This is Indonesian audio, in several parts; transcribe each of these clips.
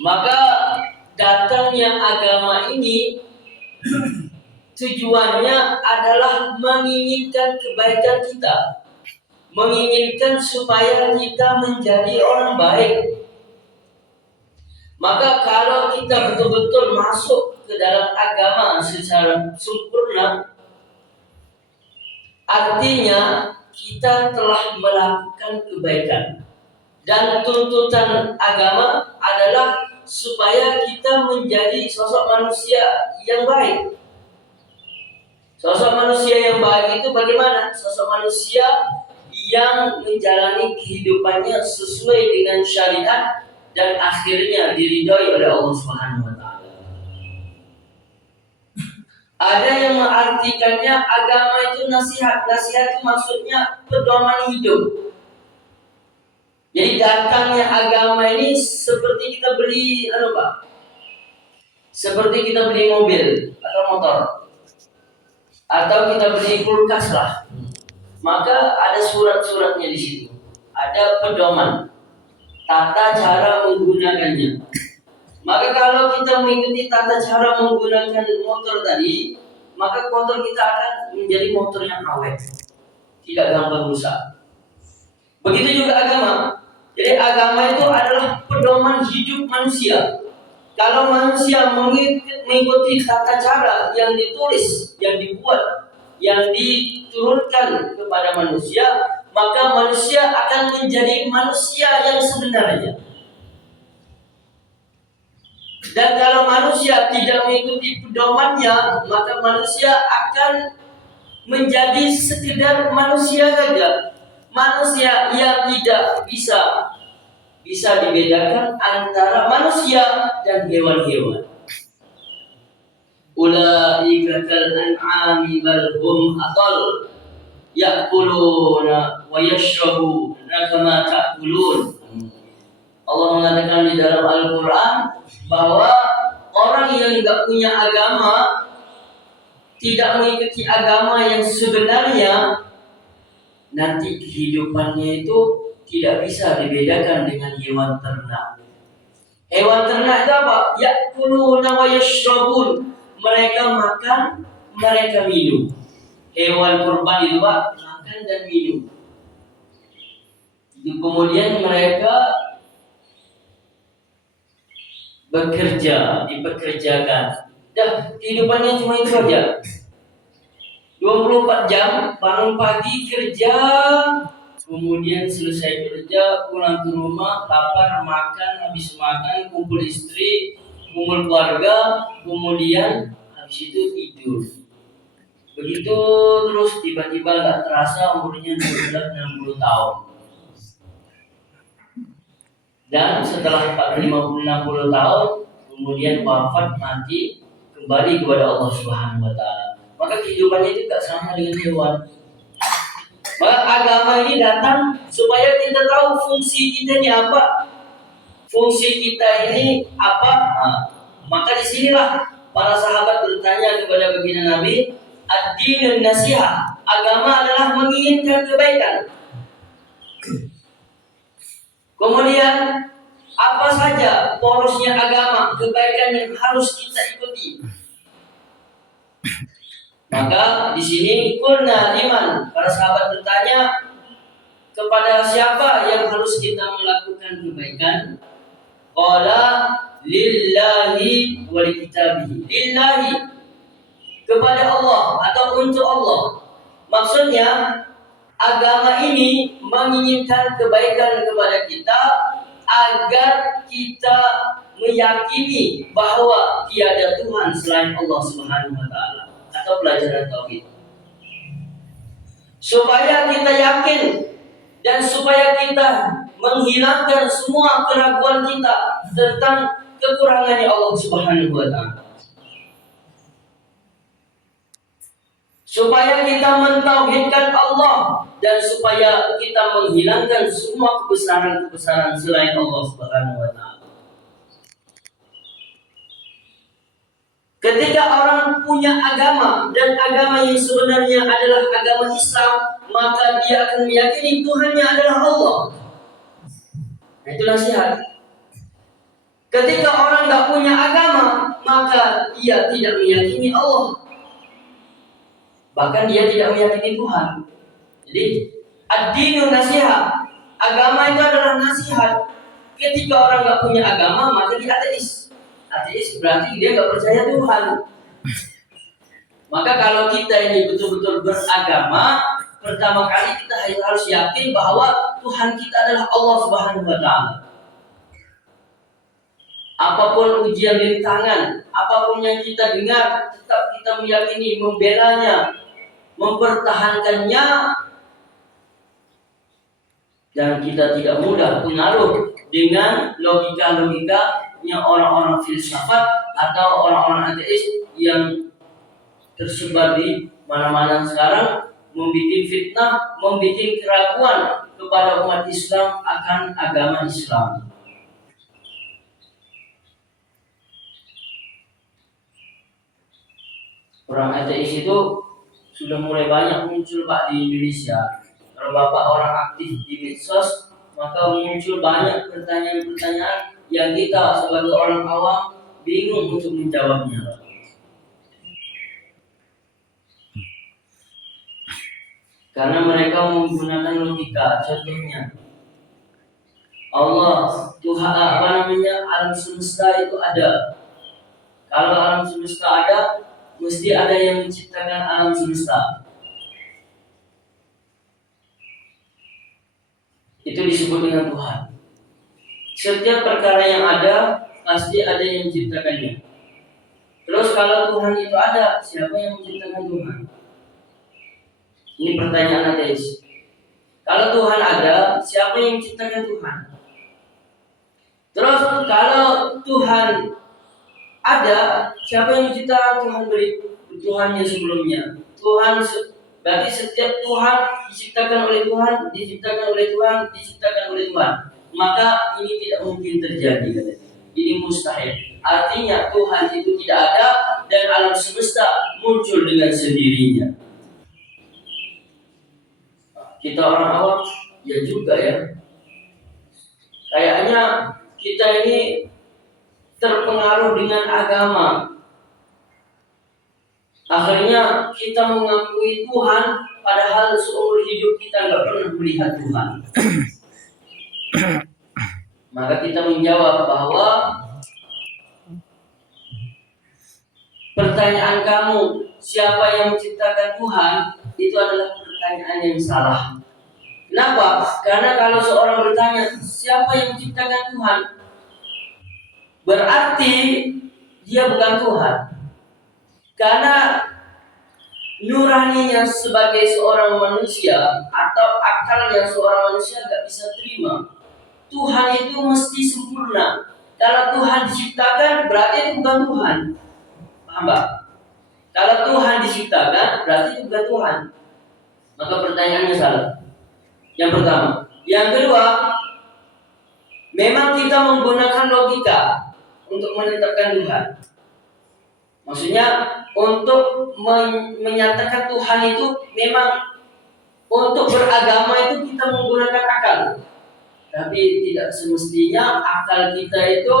Maka datangnya agama ini tujuannya adalah menginginkan kebaikan kita, menginginkan supaya kita menjadi orang baik. Maka kalau kita betul-betul masuk ke dalam agama secara sempurna, artinya kita telah melakukan kebaikan. Dan tuntutan agama adalah supaya kita menjadi sosok manusia yang baik. Sosok manusia yang baik itu bagaimana? Sosok manusia yang menjalani kehidupannya sesuai dengan syariat dan akhirnya diridhoi oleh Allah Subhanahu wa taala. Ada yang mengartikannya agama itu nasihat. Nasihat itu maksudnya pedoman hidup. Jadi datangnya agama ini seperti kita beli seperti kita beli mobil atau motor, atau kita beli kulkas lah. Maka ada surat-suratnya di situ. Ada pedoman tata cara menggunakannya. Maka kalau kita mengikuti tata cara menggunakan motor tadi, maka motor kita akan menjadi motor yang awet, tidak gampang rusak. Begitu juga agama. Jadi agama itu adalah pedoman hidup manusia. Kalau manusia mengikuti tata cara yang ditulis, yang dibuat, yang diturunkan kepada manusia, maka manusia akan menjadi manusia yang sebenarnya. Dan kalau manusia tidak mengikuti pedomannya, maka manusia akan menjadi sekedar manusia saja. Manusia yang tidak bisa dibedakan antara manusia dan hewan-hewan. Ulaika kal an'ami bal hum adall ya'kuluna wa yashrabuna kama ta'kulun. Allah mengatakan di dalam Al-Quran bahwa orang yang tidak punya agama, tidak mengikuti agama yang sebenarnya, nanti kehidupannya itu tidak bisa dibedakan dengan hewan ternak. Hewan ternak itu apa? Ya'kuluna wa yashrabun. Mereka makan, mereka minum. Hewan kurban itu Pak, makan dan minum. Kemudian mereka bekerja, dipekerjakan. Dah, kehidupannya cuma itu aja. 24 jam, bangun pagi kerja, kemudian selesai kerja, pulang ke rumah, lapar, makan, habis makan, kumpul istri, kumpul keluarga, kemudian habis itu tidur. Begitu terus tiba-tiba gak terasa umurnya sudah 60 tahun. Dan setelah 60 tahun, kemudian wafat, mati, kembali kepada Allah Subhanahu wa taala. Maka kehidupannya itu tak sama dengan hewan. Maka agama ini datang supaya kita tahu fungsi kita ini apa. Fungsi kita ini apa? Maka disinilah para sahabat bertanya kepada baginda Nabi, ad-dinun nasihat. Agama adalah menginginkan kebaikan. Kemudian apa saja porosnya agama, kebaikan yang harus kita ikuti? Maka di sini kulna liman, para sahabat bertanya kepada siapa yang harus kita melakukan kebaikan? Qala lillahi wa likitabihi. Lillahi, kepada Allah atau untuk Allah. Maksudnya agama ini menginginkan kebaikan kepada kita agar kita meyakini bahwa tiada Tuhan selain Allah Subhanahu wa taala, atau pelajaran tauhid. Supaya kita yakin dan supaya kita menghilangkan semua keraguan kita tentang kekurangan Allah Subhanahu wa taala. Supaya kita mentauhidkan Allah dan supaya kita menghilangkan semua kebesaran-kebesaran selain Allah Subhanahu wa taala. Ketika orang punya agama dan agama yang sebenarnya adalah agama Islam, maka dia akan meyakini Tuhannya adalah Allah. Nah, itu nasihat. Ketika orang nggak punya agama, maka dia tidak meyakini Allah. Bahkan dia tidak meyakini Tuhan. Jadi, ad-dinu nasihat. Agama itu adalah nasihat. Ketika orang nggak punya agama, maka dia ateis. Ateis berarti dia nggak percaya Tuhan. Maka kalau kita ini betul-betul beragama, pertama kali kita harus yakin bahwa Tuhan kita adalah Allah Subhanahu wa Ta'ala. Apapun ujian rintangan, apapun yang kita dengar, tetap kita meyakini, membelanya, mempertahankannya, dan kita tidak mudah pengaruh dengan logika-logikanya orang-orang filsafat atau orang-orang ateis yang tersebar di mana-mana sekarang, membuat fitnah, membuat keraguan kepada umat Islam akan agama Islam. Orang ateis itu sudah mulai banyak muncul Pak di Indonesia. Kalau Bapak orang aktif di medsos, maka muncul banyak pertanyaan-pertanyaan yang kita sebagai orang awam bingung untuk menjawabnya. Karena mereka menggunakan logika. Contohnya, Allah, Tuhan, alam semesta itu ada. Kalau alam semesta ada, mesti ada yang menciptakan alam semesta. Itu disebut dengan Tuhan. Setiap perkara yang ada, pasti ada yang menciptakannya. Terus kalau Tuhan itu ada, siapa yang menciptakan Tuhan? Ini pertanyaan ateis. Kalau Tuhan ada, siapa yang menciptakan Tuhan? Terus kalau Tuhan ada, siapa yang menciptakan Tuhannya sebelumnya? Tuhan berarti setiap Tuhan diciptakan oleh Tuhan, diciptakan oleh Tuhan, diciptakan oleh Tuhan. Maka ini tidak mungkin terjadi, katanya. Ini mustahil. Artinya Tuhan itu tidak ada dan alam semesta muncul dengan sendirinya. Kita orang awam ya juga ya. Kayaknya kita ini terpengaruh dengan agama. Akhirnya kita mengakui Tuhan padahal seumur hidup kita nggak pernah melihat Tuhan. Maka kita menjawab bahwa pertanyaan kamu siapa yang menciptakan Tuhan itu adalah pertanyaan yang salah. Kenapa? Karena kalau seorang bertanya siapa yang menciptakan Tuhan, berarti dia bukan Tuhan. Karena nuraninya sebagai seorang manusia atau akalnya seorang manusia gak bisa terima. Tuhan itu mesti sempurna. Kalau Tuhan diciptakan berarti itu bukan Tuhan. Paham Pak? Kalau Tuhan diciptakan berarti itu bukan Tuhan. Maka pertanyaannya salah. Yang pertama. Yang kedua, memang kita menggunakan logika untuk menetapkan Tuhan. Maksudnya untuk menyatakan Tuhan itu memang untuk beragama itu kita menggunakan akal. Tapi tidak semestinya akal kita itu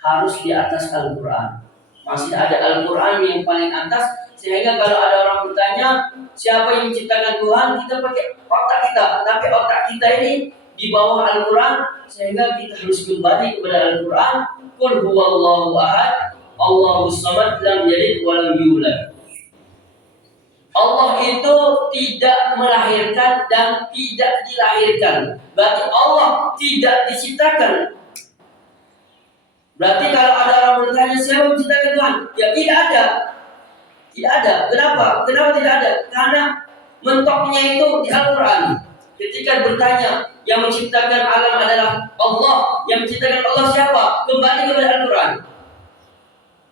harus di atas Al-Quran. Masih ada Al-Quran yang paling atas. Sehingga kalau ada orang bertanya siapa yang menciptakan Tuhan, kita pakai otak kita. Tapi otak kita ini di bawah Al-Quran. Sehingga kita harus kembali kepada Al-Quran. Qul huwallahu ahad, Allahus samad, lam yalid wa lam yulad. Allah itu tidak melahirkan dan tidak dilahirkan. Berarti Allah tidak diciptakan. Berarti kalau ada orang bertanya siapa menciptakan Tuhan? Ya tidak ada. Tidak ada. Kenapa? Kenapa tidak ada? Karena mentoknya itu di Al-Quran. Ketika bertanya yang menciptakan alam adalah Allah, yang menciptakan Allah siapa? Kembali kepada Al-Quran.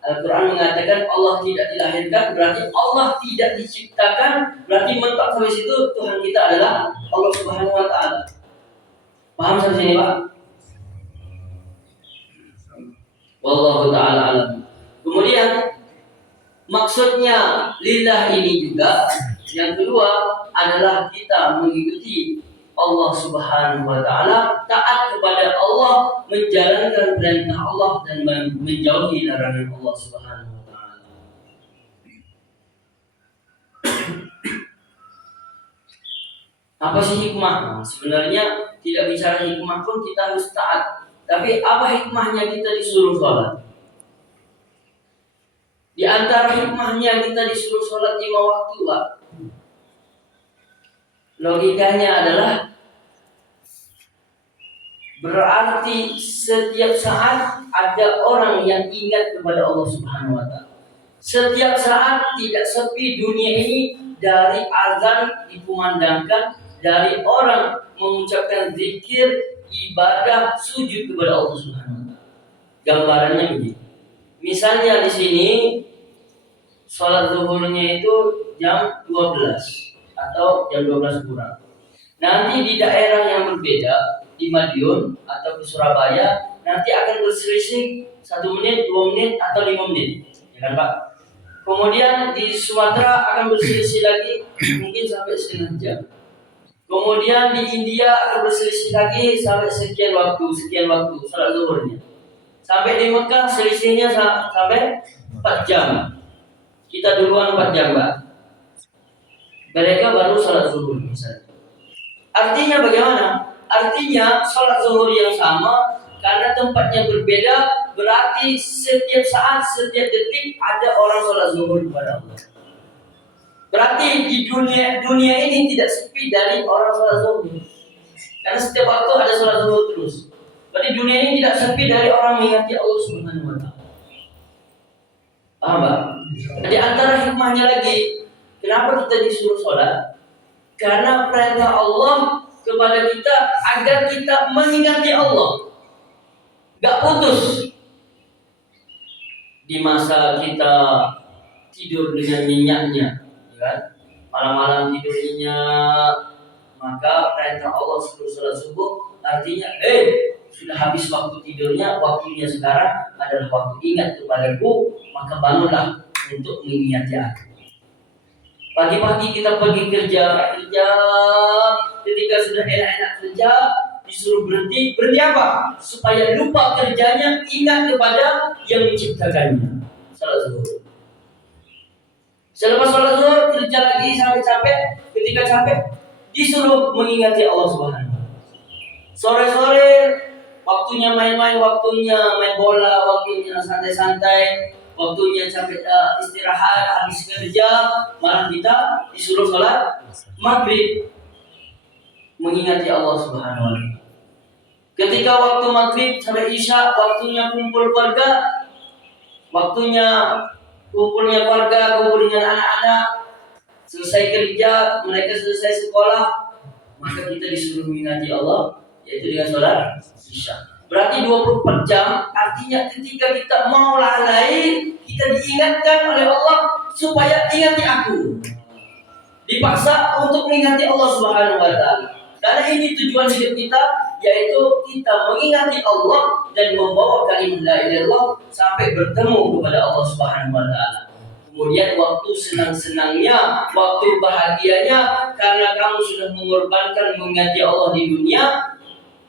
Al-Quran mengatakan Allah tidak dilahirkan, berarti Allah tidak diciptakan, berarti mentok sampai situ Tuhan kita adalah Allah Subhanahu wa Ta'ala. Paham sampai sini Pak? Wallahu ta'ala alam. Kemudian maksudnya lillah ini juga yang kedua adalah kita mengikuti Allah Subhanahu wa taala, taat kepada Allah, menjalankan perintah Allah dan menjauhi larangan Allah Subhanahu wa taala. Apa sih hikmah? Sebenarnya tidak bicara hikmah pun kita harus taat. Tapi apa hikmahnya kita disuruh sholat? Di antara hikmahnya kita disuruh sholat 5 waktu, Pak. Logikanya adalah berarti setiap saat ada orang yang ingat kepada Allah Subhanahu wa taala. Setiap saat tidak sepi dunia ini dari azan dikumandangkan, dari orang mengucapkan zikir, ibadah, sujud kepada Allah Subhanahu wa taala. Gambarannya begini. Misalnya di sini sholat zuhurnya itu jam 12 atau jam 12 kurang. Nanti di daerah yang berbeda, di Madiun atau di Surabaya, nanti akan berselisih 1 menit, 2 menit atau 5 menit, ya kan Pak? Kemudian di Sumatera akan berselisih lagi mungkin sampai setengah jam. Kemudian di India akan berselisih lagi sampai sekian waktu sholat zuhurnya. Sampai di Mekah selisihnya sampai 4 jam. Kita duluan 4 jam, Pak. Mereka baru sholat zuhur misalnya. Artinya bagaimana? Artinya sholat zuhur yang sama, karena tempatnya berbeda, berarti setiap saat, setiap detik ada orang sholat zuhur kepada Allah. Berarti di dunia ini tidak sepi dari orang sholat zuhur. Karena setiap waktu ada sholat zuhur terus. Berarti dunia ini tidak sepi dari orang mengingati Allah Subhanahu wa taala. Paham, Pak? Di antara hikmahnya lagi, kenapa kita disuruh sholat? Karena perintah Allah kepada kita agar kita mengingati Allah. Gak putus. Di masa kita tidur dengan nyenyaknya, kan? Malam-malam tidur nyenyak, maka perintah Allah suruh sholat subuh, artinya, sudah habis waktu tidurnya, waktunya sekarang adalah waktu ingat kepadaku, maka bangunlah untuk mengingati aku. Pagi-pagi kita pergi kerja, ketika sudah enak-enak kerja, disuruh berhenti apa? Supaya lupa kerjanya, ingat kepada yang menciptakannya. Salat zuhur. Selepas salat zuhur, kerja lagi sampai capek, ketika capek, disuruh mengingati Allah Subhanahu. Sore-sore, waktunya main-main, waktunya main bola, waktunya santai-santai, waktunya capek istirahat, habis kerja, malah kita disuruh sholat maghrib, mengingati Allah Subhanahu wa taala. Ketika waktu maghrib sampai isya, waktunya kumpul keluarga, waktunya kumpulnya keluarga, kumpul dengan anak-anak, selesai kerja, mereka selesai sekolah, maka kita disuruh mengingati Allah, yaitu dengan sholat isya. Berarti 24 jam, artinya ketika kita mau lalai, kita diingatkan oleh Allah supaya ingati aku. Dipaksa untuk mengingati Allah Subhanahu wa taala. Karena ini tujuan hidup kita, yaitu kita mengingati Allah dan membawa kalimat la ilaha illallah sampai bertemu kepada Allah Subhanahu wa taala. Kemudian waktu senang-senangnya, waktu bahagianya, karena kamu sudah mengorbankan mengingati Allah di dunia,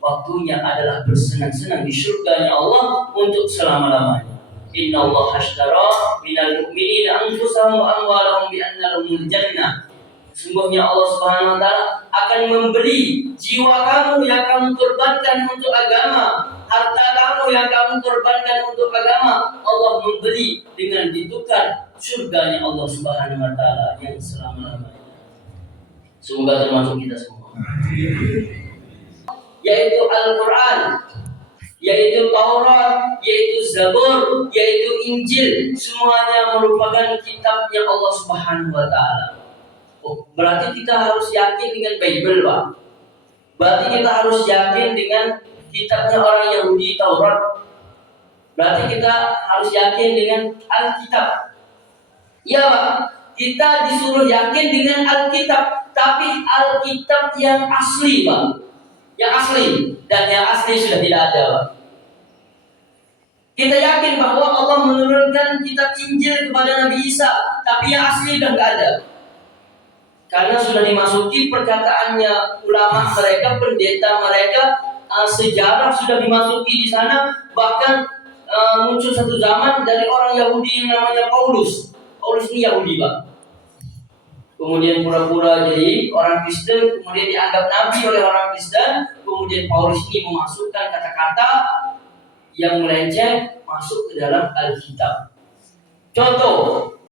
waktunya adalah bersenang-senang di surganya Allah untuk selama-lamanya. Inna Allah hashtara minal mu'minina anfusahum wa amwalahum bi anna lahumul jannah. Sesungguhnya Allah Subhanahu wa taala akan membeli jiwa kamu yang kamu korbankan untuk agama, harta kamu yang kamu korbankan untuk agama, Allah membeli dengan ditukar surganya Allah Subhanahu wa taala yang selama-lamanya. Semoga termasuk kita semua. Yaitu Al-Quran, yaitu Taurat, yaitu Zabur, yaitu Injil, semuanya merupakan kitabnya Allah Subhanahu wa taala. Berarti kita harus yakin dengan Bible, Pak. Berarti kita harus yakin dengan kitabnya orang Yahudi, Taurat. Berarti kita harus yakin dengan Alkitab. Ya, Pak. Kita disuruh yakin dengan Alkitab, tapi Alkitab yang asli, Pak. Yang asli, dan yang asli sudah tidak ada, Pak. Kita yakin bahwa Allah menurunkan kitab Injil kepada Nabi Isa, tapi yang asli sudah tidak ada. karena sudah dimasuki perkataannya ulama mereka, pendeta mereka, sejarah sudah dimasuki di sana. Bahkan muncul satu zaman dari orang Yahudi yang namanya Paulus. Paulus ini Yahudi, Pak. Kemudian pura-pura jadi orang Kristen, kemudian dianggap nabi oleh orang Kristen. Kemudian Paulus ini memasukkan kata-kata yang melenceng masuk ke dalam Alkitab. Contoh,